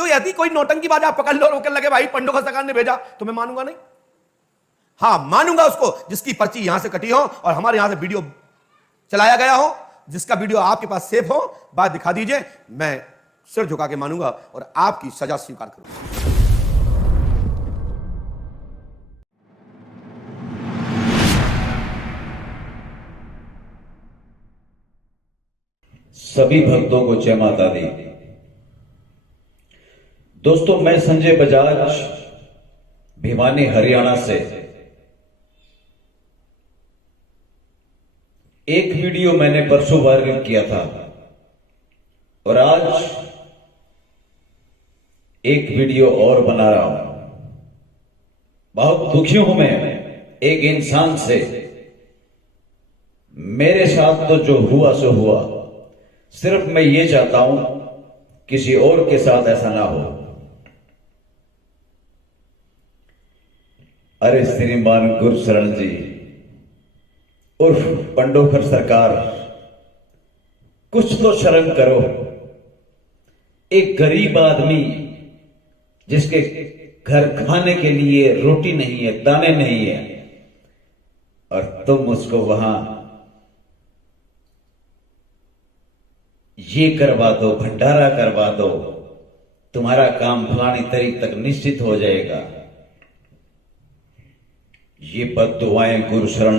तो यदि कोई नौटंकी बाज आप पकड़ लो और वो कहने लगे भाई पंडों का सरकार ने भेजा, तो मैं मानूंगा नहीं। हां, मानूंगा उसको जिसकी पर्ची यहां से कटी हो और हमारे यहां से वीडियो चलाया गया हो, जिसका वीडियो आपके पास सेफ हो, बात दिखा दीजिए, मैं सिर झुका के मानूंगा और आपकी सजा स्वीकार करूंगा। सभी भक्तों को जय माता दी। दोस्तों, मैं संजय बजाज भिवानी हरियाणा से एक वीडियो मैंने परसों वायरल किया था और आज एक वीडियो और बना रहा हूं। बहुत दुखी हूं मैं एक इंसान से। मेरे साथ तो जो हुआ सो हुआ, सिर्फ मैं ये चाहता हूं किसी और के साथ ऐसा ना हो। अरे श्रीमान गुरशरण जी उर्फ पंडोखर सरकार, कुछ तो शर्म करो। एक गरीब आदमी जिसके घर खाने के लिए रोटी नहीं है, दाने नहीं है, और तुम उसको वहां ये करवा दो, भंडारा करवा दो, तुम्हारा काम फलानी तारीख तक निश्चित हो जाएगा। ये बद्दुआएं गुरुशरण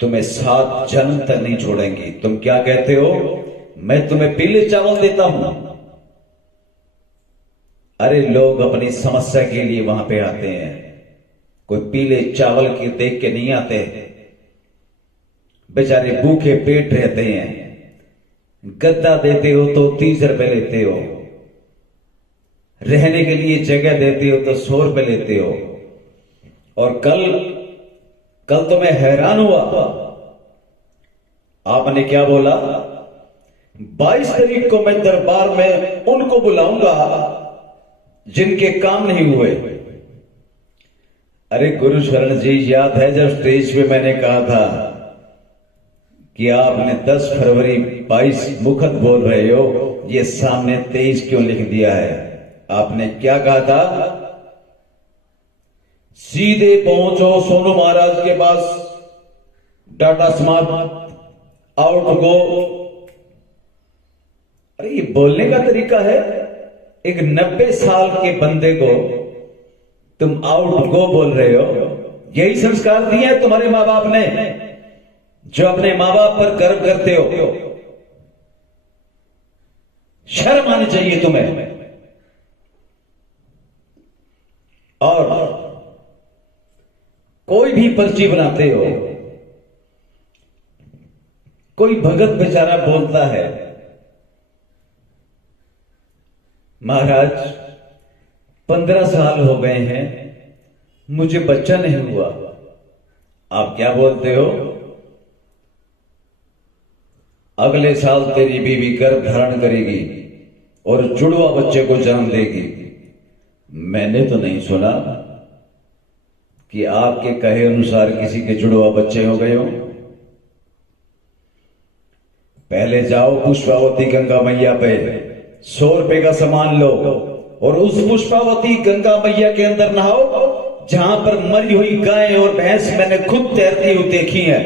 तुम्हें 7 जन्म तक नहीं छोड़ेंगी। तुम क्या कहते हो, मैं तुम्हें पीले चावल देता हूं। अरे लोग अपनी समस्या के लिए वहां पे आते हैं, कोई पीले चावल के देख के नहीं आते। बेचारे भूखे पेट रहते हैं। गद्दा देते हो तो 30 रुपए लेते हो, रहने के लिए जगह देते हो तो 100 रुपए लेते हो। और कल तो मैं हैरान हुआ, आपने क्या बोला, 22 तारीख को मैं दरबार में उनको बुलाऊंगा जिनके काम नहीं हुए। अरे गुरुशरण जी, याद है जब स्टेज पे मैंने कहा था कि आपने 10 फरवरी 22 मुखत बोल रहे हो, ये सामने 23 क्यों लिख दिया है? आपने क्या कहा था, सीधे पहुंचो सोनू महाराज के पास, डाटा स्मार्ट आउट गो। अरे ये बोलने का तरीका है? एक 90 साल के बंदे को तुम आउट गो बोल रहे हो? यही संस्कार दिए हैं तुम्हारे मां बाप ने, जो अपने मां बाप पर गर्व करते हो? शर्म आनी चाहिए तुम्हें। और कोई भी पर्ची बनाते हो, कोई भगत बेचारा बोलता है, महाराज 15 साल हो गए हैं, मुझे बच्चा नहीं हुआ। आप क्या बोलते हो, अगले साल तेरी बीवी गर्भ धारण करेगी और जुड़वा बच्चे को जन्म देगी। मैंने तो नहीं सुना कि आपके कहे अनुसार किसी के जुड़वा बच्चे हो गए हो। पहले जाओ पुष्पावती गंगा मैया पे 100 रुपए का सामान लो और उस पुष्पावती गंगा मैया के अंदर नहाओ जहां पर मरी हुई गाय और भैंस मैंने खुद तैरती हुई देखी है,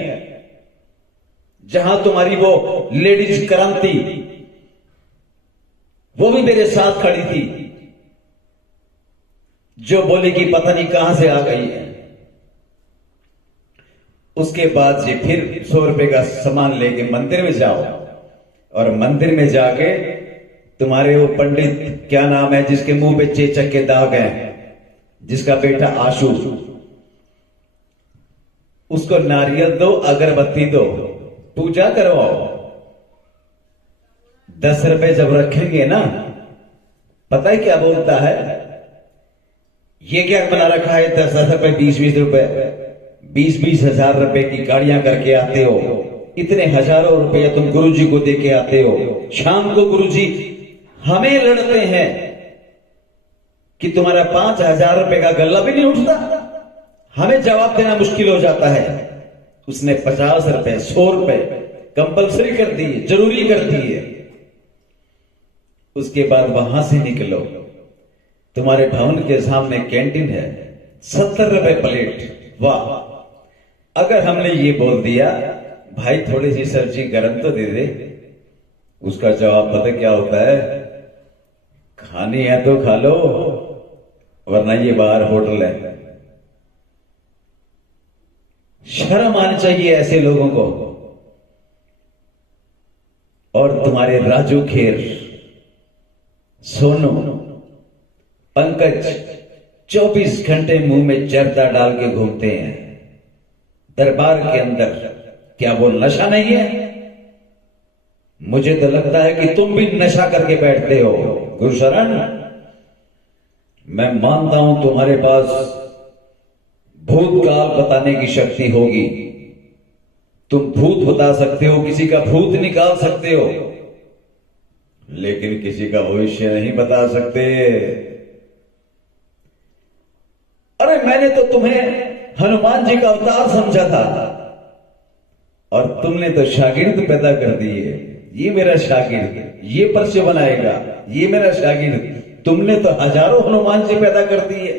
जहां तुम्हारी वो लेडीज क्रांति वो भी मेरे साथ खड़ी थी, जो बोली कि पता नहीं कहां से आ गई है। उसके बाद ये फिर 100 रुपए का सामान लेके मंदिर में जाओ और मंदिर में जाके तुम्हारे वो पंडित, क्या नाम है जिसके मुंह पे चेचक के दाग हैं, जिसका बेटा आशु, उसको नारियल दो, अगरबत्ती दो, पूजा करवाओ। 10 रुपए जब रखेंगे ना, पता है क्या बोलता है, ये क्या बना रखा है 10 रुपए, 20 रुपए, 20 हजार रुपए की गाड़ियां करके आते हो, इतने हजारों रुपए तुम गुरुजी को दे के आते हो। शाम को गुरुजी हमें लड़ते हैं कि तुम्हारा 5000 रुपए का गल्ला भी नहीं उठता। हमें जवाब देना मुश्किल हो जाता है। उसने 50 रुपए, 100 रुपए कंपल्सरी कर दिए, जरूरी कर दिए। उसके बाद वहां से निकलो, तुम्हारे भवन के सामने कैंटीन है, 70 रुपए प्लेट। वाह! अगर हमने ये बोल दिया भाई थोड़ी सी सब्जी गरम तो दे दे, उसका जवाब पता क्या होता है? खानी है तो खा लो, वरना ये बाहर होटल है। शर्म आनी चाहिए ऐसे लोगों को। और तुम्हारे राजू खेर, सोनू, पंकज 24 घंटे मुंह में जर्दा डाल के घूमते हैं दरबार के अंदर। क्या वो नशा नहीं है? मुझे तो लगता है कि तुम भी नशा करके बैठते हो। गुरुशरण, मैं मानता हूं तुम्हारे पास भूतकाल बताने की शक्ति होगी, तुम भूत बता सकते हो, किसी का भूत निकाल सकते हो, लेकिन किसी का भविष्य नहीं बता सकते। अरे मैंने तो तुम्हें हनुमान जी का अवतार समझा था और तुमने तो शागिर्द पैदा कर दिए। ये मेरा शागिर्द, ये पर्चे बनाएगा, ये मेरा शागिर्द। तुमने तो हजारों हनुमान जी पैदा कर दिए।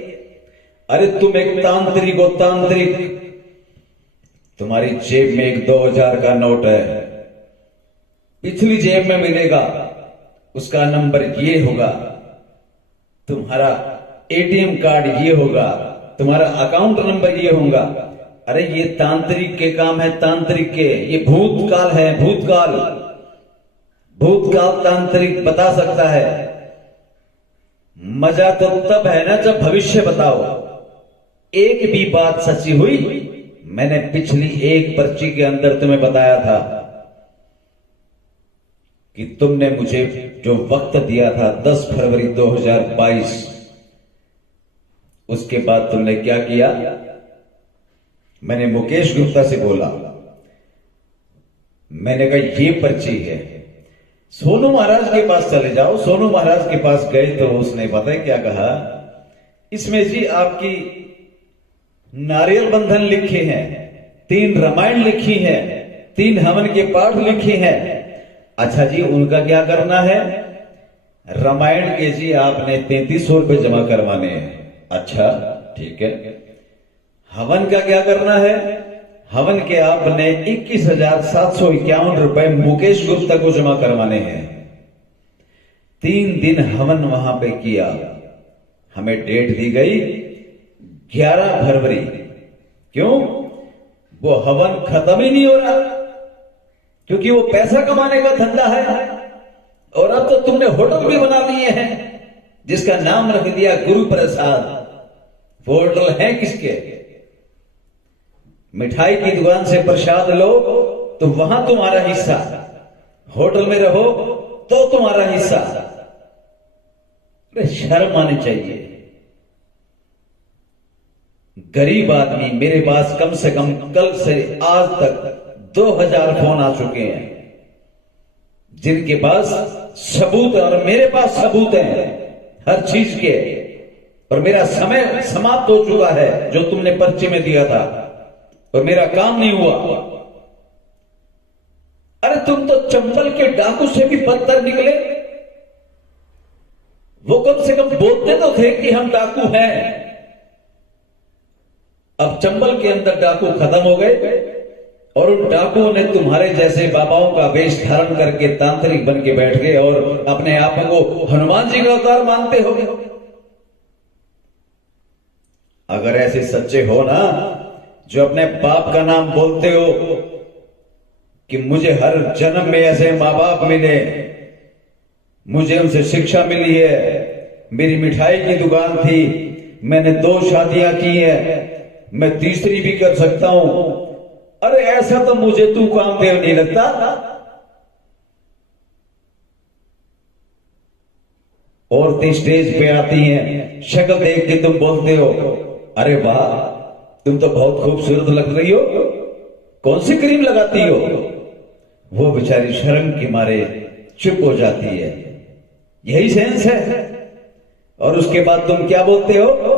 अरे तुम एक तांत्रिक हो, तांत्रिक। तुम्हारी जेब में एक 2000 का नोट है, पिछली जेब में मिलेगा, उसका नंबर ये होगा, तुम्हारा एटीएम कार्ड ये होगा, तुम्हारा अकाउंट नंबर ये होगा। अरे ये तांत्रिक के काम है, तांत्रिक के। ये भूतकाल है, भूतकाल। भूतकाल तांत्रिक बता सकता है। मजा तो तब है ना जब भविष्य बताओ। एक भी बात सच्ची हुई? मैंने पिछली एक पर्ची के अंदर तुम्हें बताया था कि तुमने मुझे जो वक्त दिया था 10 फरवरी 2022, उसके बाद तुमने क्या किया? मैंने मुकेश गुप्ता से बोला, मैंने कहा ये पर्ची है, सोनू महाराज के पास चले जाओ। सोनू महाराज के पास गए तो उसने पता है क्या कहा? इसमें जी आपकी नारियल बंधन लिखे हैं, 3 रामायण लिखी है, 3 हवन के पाठ लिखे हैं। अच्छा जी, उनका क्या करना है? रामायण के जी आपने 3300 रुपए जमा करवाने हैं। अच्छा ठीक है। हवन का क्या करना है? हवन के आपने 21,751 रुपए मुकेश गुप्ता को जमा करवाने हैं। 3 दिन हवन वहां पे किया। हमें डेट दी गई 11 फरवरी। क्यों? वो हवन खत्म ही नहीं हो रहा, क्योंकि वो पैसा कमाने का धंधा है। और अब तो तुमने होटल भी बना लिए हैं जिसका नाम रख दिया गुरु प्रसाद। वो होटल है किसके? मिठाई की दुकान से प्रसाद लो तो वहां तुम्हारा हिस्सा, होटल में रहो तो तुम्हारा हिस्सा। अरे शर्म आनी चाहिए। गरीब आदमी, मेरे पास कम से कम कल से आज तक 2000 फोन आ चुके हैं जिनके पास सबूत है, और मेरे पास सबूत है हर चीज के। और मेरा समय समाप्त हो चुका है जो तुमने पर्चे में दिया था, और मेरा काम नहीं हुआ। अरे तुम तो चंबल के डाकू से भी बदतर निकले। वो कम से कम बोलते तो थे कि हम डाकू हैं। अब चंबल के अंदर डाकू खत्म हो गए और उन डाकुओं ने तुम्हारे जैसे बाबाओं का वेश धारण करके तांत्रिक बन के बैठ गए और अपने आप को हनुमान जी का अवतार मानते हो। अगर ऐसे सच्चे हो ना, जो अपने बाप का नाम बोलते हो कि मुझे हर जन्म में ऐसे मां बाप मिले, मुझे उनसे शिक्षा मिली है, मेरी मिठाई की दुकान थी, मैंने 2 शादियां की है, मैं तीसरी भी कर सकता हूं। अरे ऐसा तो मुझे तू कामदेव नहीं लगता। औरतें स्टेज पे आती हैं, शक्ल देख के तुम बोलते हो अरे वाह तुम तो बहुत खूबसूरत लग रही हो, कौन सी क्रीम लगाती हो? वो बेचारी शर्म के मारे चुप हो जाती है। यही सेंस है। और उसके बाद तुम क्या बोलते हो?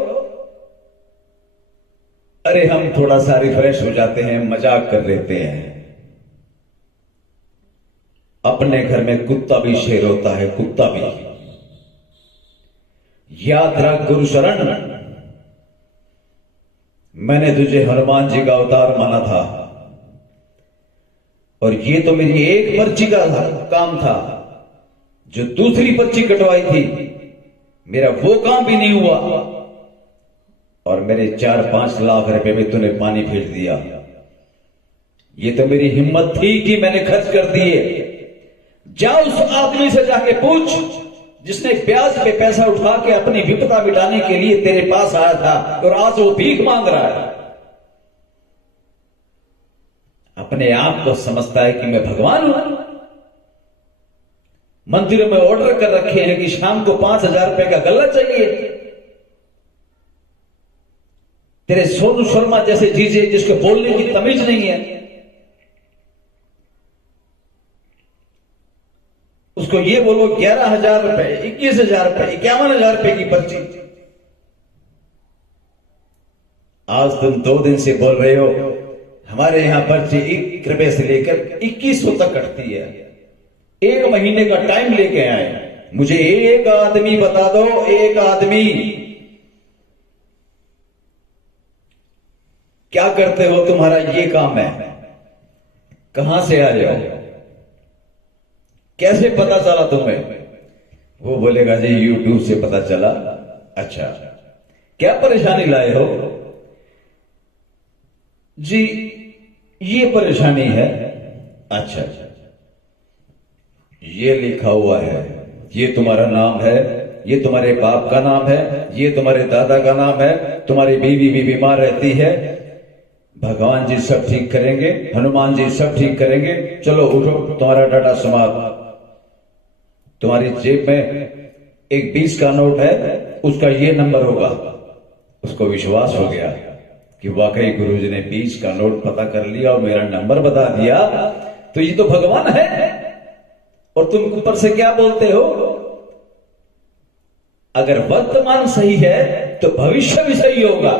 अरे हम थोड़ा सा रिफ्रेश हो जाते हैं, मजाक कर लेते हैं। अपने घर में कुत्ता भी शेर होता है, कुत्ता भी। याद रख गुरु शरण, मैंने तुझे हनुमान जी का अवतार माना था, और ये तो मेरी एक पर्ची का काम था। जो दूसरी पर्ची कटवाई थी, मेरा वो काम भी नहीं हुआ, और मेरे 4-5 लाख रुपए में तूने पानी फेर दिया। ये तो मेरी हिम्मत थी कि मैंने खर्च कर दिए। जा उस आदमी से जाके पूछ जिसने ब्याज पे पैसा उठा के अपनी विपदा मिटाने के लिए तेरे पास आया था, और आज वो भीख मांग रहा है। अपने आप को समझता है कि मैं भगवान हूं। मंदिरों में ऑर्डर कर रखे हैं कि शाम को 5,000 रुपए का गल्ला चाहिए। तेरे सोनू शर्मा जैसे जीजे जिसको बोलने की तमीज नहीं है, उसको ये बोलो 11,000 रुपए, 21,000 रुपए, 51,000 रुपए की पर्ची। आज तुम 2 दिन से बोल रहे हो हमारे यहां पर्ची 1 रुपए से लेकर 2100 तक कटती है। 1 महीने का टाइम लेके आए। मुझे एक आदमी बता दो, एक आदमी क्या करते हो, तुम्हारा ये काम है, कहां से आ जाओ, कैसे पता चला तुम्हें? वो बोलेगा जी YouTube से पता चला। अच्छा, क्या परेशानी लाए हो? जी ये परेशानी है। अच्छा, ये लिखा हुआ है, ये तुम्हारा नाम है, ये तुम्हारे बाप का नाम है, ये तुम्हारे दादा का नाम है, तुम्हारी बीवी भी बीमार रहती है, भगवान जी सब ठीक करेंगे, हनुमान जी सब ठीक करेंगे, चलो उठो, तुम्हारा डाटा समाप्त। तुम्हारी जेब में एक 20 का नोट है, उसका ये नंबर होगा। उसको विश्वास हो गया कि वाकई गुरुजी ने 20 का नोट पता कर लिया और मेरा नंबर बता दिया, तो ये तो भगवान है। और तुम ऊपर से क्या बोलते हो? अगर वर्तमान सही है तो भविष्य भी सही होगा।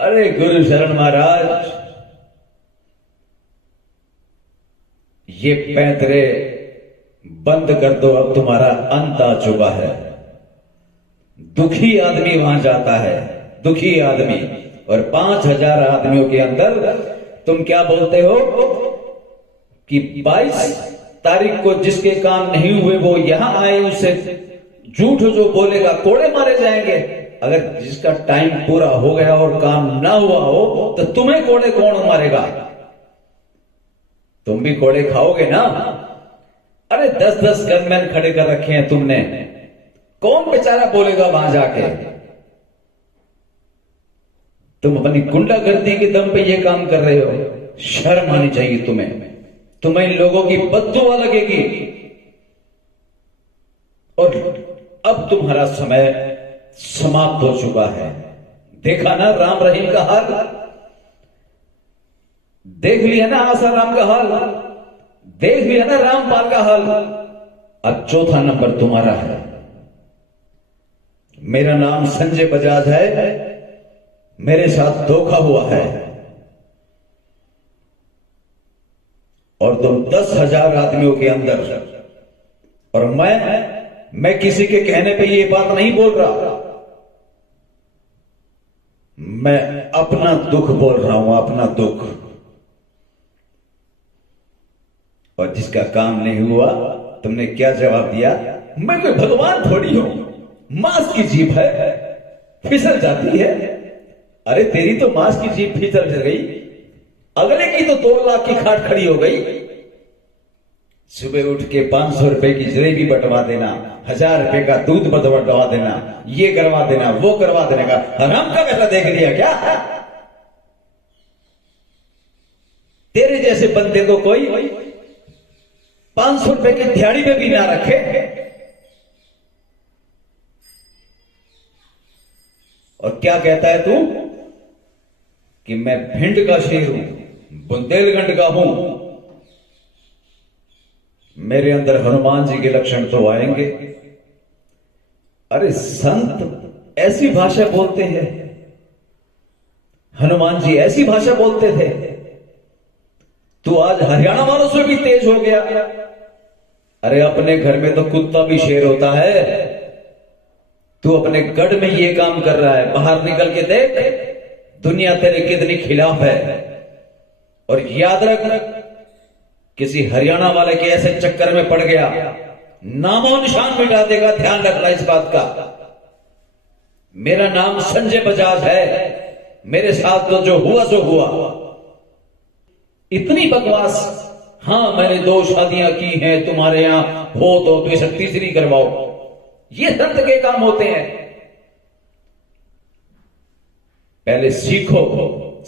अरे गुरु शरण महाराज, ये पैंतरे बंद कर दो, अब तुम्हारा अंत आ चुका है। दुखी आदमी वहां जाता है, दुखी आदमी। और 5,000 आदमियों के अंदर तुम क्या बोलते हो कि 22 तारीख को जिसके काम नहीं हुए वो यहां आए, उससे झूठ जो बोलेगा कोड़े मारे जाएंगे। अगर जिसका टाइम पूरा हो गया और काम ना हुआ हो तो तुम्हें कोड़े कौन मारेगा? तुम भी कोड़े खाओगे ना। अरे 10-10 गनमैन खड़े कर रखे हैं तुमने, कौन बेचारा बोलेगा वहां जाके? तुम अपनी गुंडागर्दी के दम पे ये काम कर रहे हो, शर्म आनी चाहिए तुम्हें। तुम्हें इन लोगों की बद्दुआ लगेगी। और अब तुम्हारा समय समाप्त हो चुका है। देखा ना राम रहीम का हाल, देख लिया ना आसाराम का हाल, देख लिया ना रामपाल का हाल। अब चौथा नंबर तुम्हारा है। मेरा नाम संजय बजाज है, मेरे साथ धोखा हुआ है, और तुम 10,000 आदमियों के अंदर, और मैं किसी के कहने पे ये बात नहीं बोल रहा, मैं अपना दुख बोल रहा हूं, अपना दुख। और जिसका काम नहीं हुआ, तुमने क्या जवाब दिया? मैं कोई भगवान थोड़ी हूं, मांस की जीभ है, फिसल जाती है। अरे तेरी तो मांस की जीभ फिसल गई, अगले की तो 2 लाख की खाट खड़ी हो गई। सुबह उठ के 500 रुपए की जलेबी बंटवा देना, 1000 रुपए का दूध बंटवा देना, ये करवा देना, वो करवा देने का हराम का पैसा देख लिया क्या? तेरे जैसे बंदे को कोई 500 रुपए की दिहाड़ी में भी ना रखे। और क्या कहता है तू कि मैं भिंड का शेर हूं, बुंदेलखंड का हूं। मेरे अंदर हनुमान जी के लक्षण तो आएंगे। अरे संत ऐसी भाषा बोलते हैं, हनुमान जी ऐसी भाषा बोलते थे। तू आज हरियाणा वालों से भी तेज हो गया। अरे अपने घर में तो कुत्ता भी शेर होता है। तू अपने गढ़ में ये काम कर रहा है, बाहर निकल के देख दुनिया तेरे कितनी खिलाफ है। और याद रख, किसी हरियाणा वाले के ऐसे चक्कर में पड़ गया, नामो निशान मिटा देगा। ध्यान रखना इस बात का। मेरा नाम संजय बजाज है, मेरे साथ तो जो हुआ सो हुआ। इतनी बकवास, हाँ मैंने 2 शादियां की हैं, तुम्हारे यहां हो तो बेशक तीसरी करवाओ, ये संत के काम होते हैं। पहले सीखो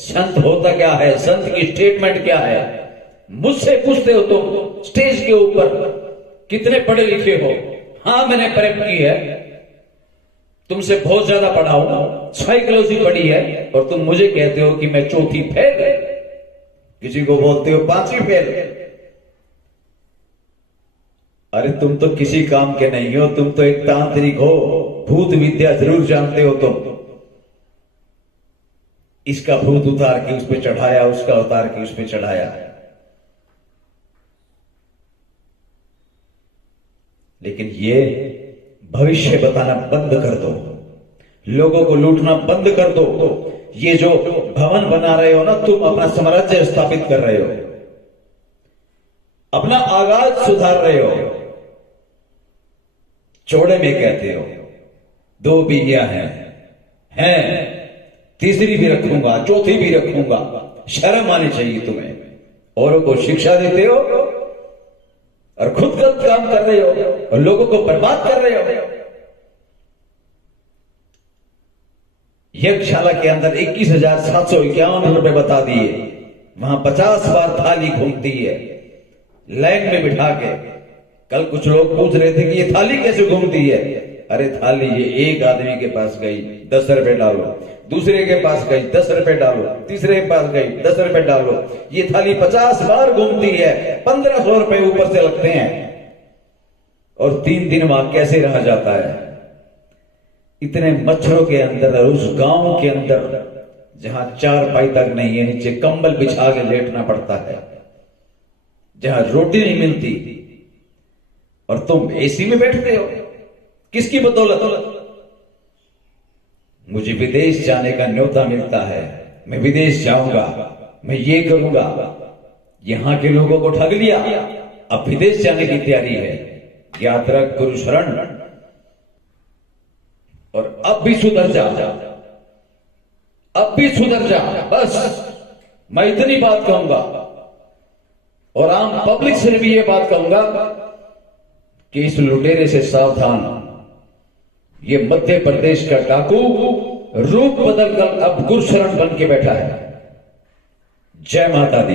संत होता क्या है, संत की स्टेटमेंट क्या है। मुझसे पूछते हो तुम स्टेज के ऊपर कितने पढ़े लिखे हो? हाँ मैंने प्रेप की है, तुमसे बहुत ज्यादा पढ़ा हूं, साइकोलॉजी पढ़ी है, और तुम मुझे कहते हो कि मैं 4थी फेल, किसी को बोलते हो 5वीं फेल। अरे तुम तो किसी काम के नहीं हो, तुम तो एक तांत्रिक हो, भूत विद्या जरूर जानते हो तुम। इसका भूत उतार के उस पर चढ़ाया, उसका उतार के उस पर चढ़ाया। लेकिन ये भविष्य बताना बंद कर दो, लोगों को लूटना बंद कर दो। ये जो भवन बना रहे हो ना तुम, अपना साम्राज्य स्थापित कर रहे हो, अपना आगाज सुधार रहे हो। चौड़े में कहते हो 2 बीवियां हैं, तीसरी भी रखूंगा, 4थी भी रखूंगा। शर्म आनी चाहिए तुम्हें। औरों को शिक्षा देते हो और खुद गलत काम कर रहे हो और लोगों को बर्बाद कर रहे हो। यज्ञशाला के अंदर 21,751 रुपए बता दिए, वहां 50 बार थाली घूमती है लाइन में बिठा के। कल कुछ लोग पूछ रहे थे कि ये थाली कैसे घूमती है। अरे थाली ये एक आदमी के पास गई 10 रुपए डालो, दूसरे के पास गई 10 रुपए डालो, तीसरे के पास गई 10 रुपए डालो। ये थाली 50 बार घूमती है, 1500 रुपए ऊपर से लगते हैं। और 3 दिन वहां कैसे रहा जाता है? इतने मच्छरों के अंदर, उस गांव के अंदर जहां 4 पाई तक नहीं है, नीचे कंबल बिछा के लेटना पड़ता है, जहां रोटी नहीं मिलती, और तुम एसी में बैठते हो। किसकी बदौलत? मुझे विदेश जाने का न्योता मिलता है, मैं विदेश जाऊंगा, मैं ये करूंगा। यहां के लोगों को ठग लिया, अब विदेश जाने की तैयारी है। याद रख, गुरु शरण, और अब भी सुधर जा, अब भी सुधर जा। बस मैं इतनी बात कहूंगा, और आम पब्लिक से भी ये बात कहूंगा कि इस लुटेरे से सावधान। ये मध्य प्रदेश का डाकू रूप बदलकर अब गुरशरण बन के बैठा है। जय माता दी।